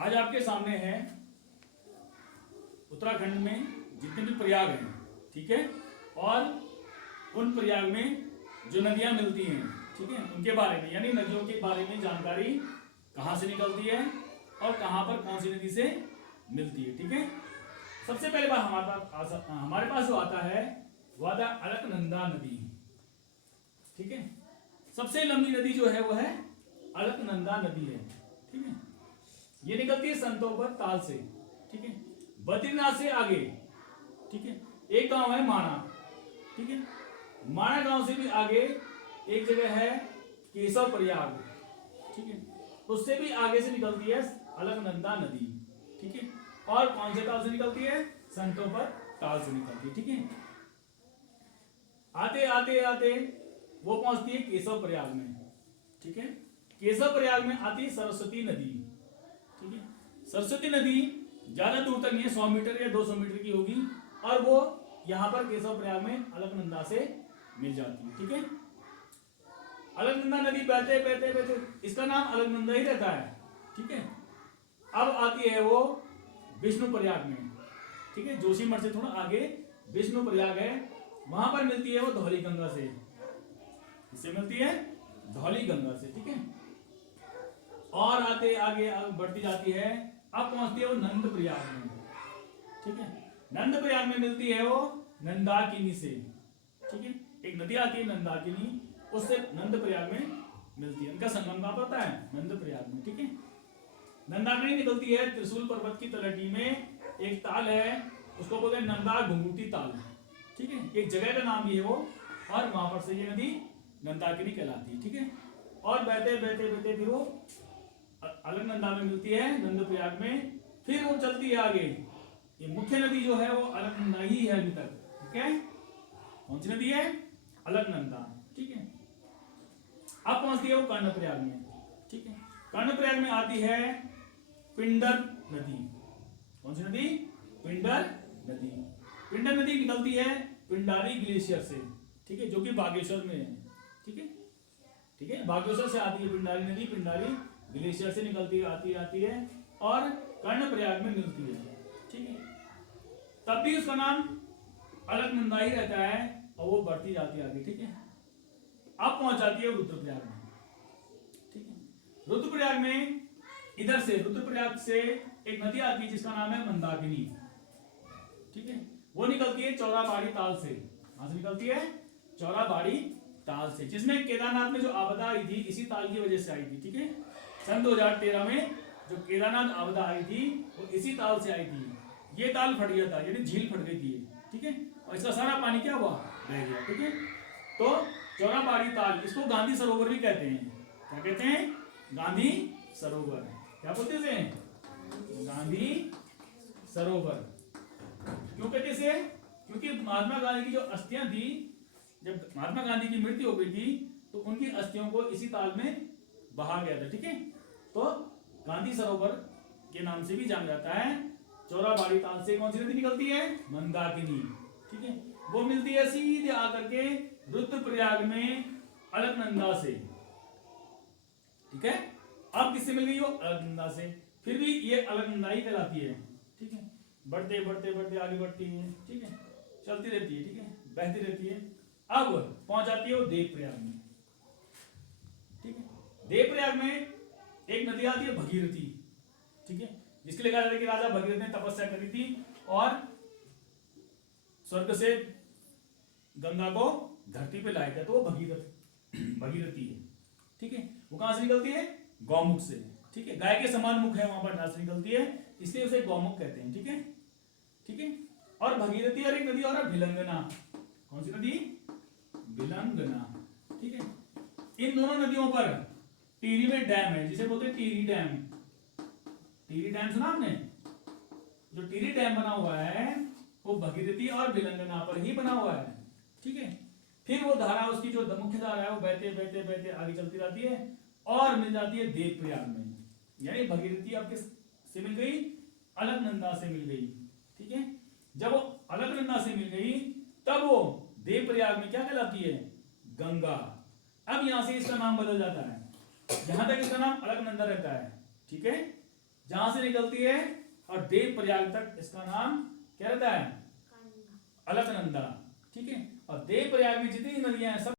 आज आपके सामने है उत्तराखंड में जितने भी प्रयाग हैं, ठीक है, और उन प्रयाग में जो नदियां मिलती हैं, ठीक है, उनके बारे में, यानी नदियों के बारे में जानकारी कहाँ से निकलती है और कहाँ पर कौन सी नदी से मिलती है, ठीक है। सबसे पहले बात हमारे पास जो आता है वो आता है अलकनंदा नदी, ठीक है। सबसे लंबी नदी जो है वो है अलकनंदा नदी है, ठीक है। ये निकलती है संतोबर ताल से, ठीक है, बद्रीनाथ से आगे, ठीक है। एक गांव है माणा, ठीक है, माणा गांव से भी आगे एक जगह है केशव प्रयाग, ठीक है, उससे भी आगे से निकलती है अलकनंदा नदी, ठीक है। और कौन से ताल से निकलती है? संतोबर ताल से निकलती है, ठीक है। आते आते आते वो पहुंचती है केशव प्रयाग में, ठीक है। केशव प्रयाग में आती है सरस्वती नदी, ठीक है। सरस्वती नदी ज्यादा दूर तक नहीं है, 100 मीटर या 200 मीटर की होगी, और वो यहां पर केशव प्रयाग में अलकनंदा से मिल जाती है, ठीक है। अलकनंदा नदी बहते बहते बहते इसका नाम अलकनंदा ही रहता है, ठीक है। अब आती है वो विष्णु प्रयाग में, ठीक है, जोशीमठ से थोड़ा आगे विष्णु प्रयाग है, वहां पर मिलती है वो धौली गंगा से। इससे मिलती है धौली गंगा से, ठीक है। और आते आगे बढ़ती जाती है, अब पहुंचती है वो नंद प्रयाग में, ठीक है। नंद प्रयाग में मिलती है वो नंदाकिनी से, ठीक है। एक नदी आती है नंदाकिनी, उससे नंद प्रयाग में मिलती है, इनका संगम कहां पड़ता है? नंद प्रयाग में, ठीक है। नंदाकिनी निकलती है त्रिशूल पर्वत की तलहटी में, एक ताल है उसको बोलते हैं नंदा घुंघूटी ताल, ठीक है, एक जगह का नाम भी है वो, और वहां पर से ये नदी नंदाकिनी कहलाती है, ठीक है। और बहते बहते बहते फिर वो अलकनंदा में मिलती है नंद प्रयाग में, फिर वो चलती है आगे। ये मुख्य नदी जो है वो अलकनंदा ही है अभी तक, ठीक है। कौन सी नदी है? अलकनंदा, ठीक है। अब पहुंचती है वो कर्णप्रयाग में, ठीक है। कर्णप्रयाग में आती है पिंडर नदी। कौन सी नदी? पिंडर नदी। पिंडर नदी निकलती है पिंडारी ग्लेशियर से, ठीक है, जो कि बागेश्वर में है, ठीक है, ठीक है। बागेश्वर से आती है पिंडारी नदी, पिंडारी ग्लेशियर से निकलती आती है और कर्णप्रयाग में मिलती है, ठीक है। तब भी उसका नाम अलकनंदा ही रहता है और वो बढ़ती जाती है आगे, ठीक है। अब पहुंच जाती है रुद्रप्रयाग में, ठीक है। रुद्रप्रयाग में इधर से रुद्रप्रयाग से एक नदी आती है जिसका नाम है मंदाकिनी, ठीक है। वो निकलती है चौराबाड़ी ताल से। कहां से निकलती है? चौराबाड़ी ताल से, जिसमें केदारनाथ में जो आपदा आई थी इसी ताल की वजह से आई थी, ठीक है। सन 2013 में जो केदारनाथ आपदा आई थी वो इसी ताल से आई थी। ये ताल फट गया था, यानी झील फट गई थी, ठीक है, और इसका सारा पानी क्या हुआ? बह गया, ठीक है। तो चौराबाड़ी ताल, इसको गांधी सरोवर भी कहते हैं। क्या कहते हैं? गांधी सरोवर। क्या बोलते हैं? गांधी सरोवर। क्यों कहते से? क्योंकि महात्मा गांधी की जो अस्थियां थी, जब महात्मा गांधी की मृत्यु हो गई थी तो उनकी अस्थियों को इसी ताल में बहा गया था, ठीक है। तो गांधी सरोवर के नाम से भी जाना जाता है। चौराबाड़ी ताल से कौन सी नदी निकलती है? मंदाकिनी, ठीक है। वो मिलती है सीधे आकर के रुद्रप्रयाग में अलकनंदा से, ठीक है। अब किससे मिल गई? वो अलकनंदा से। फिर भी ये अलकनंदा ही कहलाती है, ठीक है। बढ़ते बढ़ते बढ़ते आगे बढ़ती है, ठीक है, चलती रहती है, ठीक है, बहती रहती है। अब पहुंच जाती है वो देवप्रयाग में, ठीक है। देवप्रयाग में एक नदी आती है भगीरथी, ठीक है, जिसके लिए कहा जाता है कि राजा भगीरथ ने तपस्या करी थी और स्वर्ग से गंगा को धरती पे लाया था, तो वो भगीरथी है, ठीक है। वो कहां से निकलती है? गौमुख से, ठीक है। गाय के समान मुख है वहां पर से निकलती है, इसलिए उसे गौमुख कहते हैं, ठीक है, ठीक है। और भगीरथी और एक नदी और है भिलंगना। कौन सी नदी? भिलंगना, ठीक है। इन दोनों नदियों पर टिहरी में डैम है, जिसे बोलते हैं टिहरी डैम। टिहरी डैम सुना आपने? जो टिहरी डैम बना हुआ है वो भगीरथी और भिलंगना पर ही बना हुआ है, ठीक है। फिर वो धारा, उसकी जो मुख्य धारा है वो बहते बहते बहते आगे चलती रहती है और मिल जाती है देवप्रयाग में। यानी भगीरथी आपके से मिल गई, अलकनंदा से मिल गई, ठीक है। जब वो अलकनंदा से मिल गई तब वो देवप्रयाग में क्या कहलाती है? गंगा। अब यहां से इसका नाम बदल जाता है, जहां तक इसका नाम अलकनंदा रहता है, ठीक है। जहां से निकलती है और देव प्रयाग तक इसका नाम क्या रहता है? अलकनंदा। ठीक है, और देव प्रयाग में जितनी नदियां हैं सब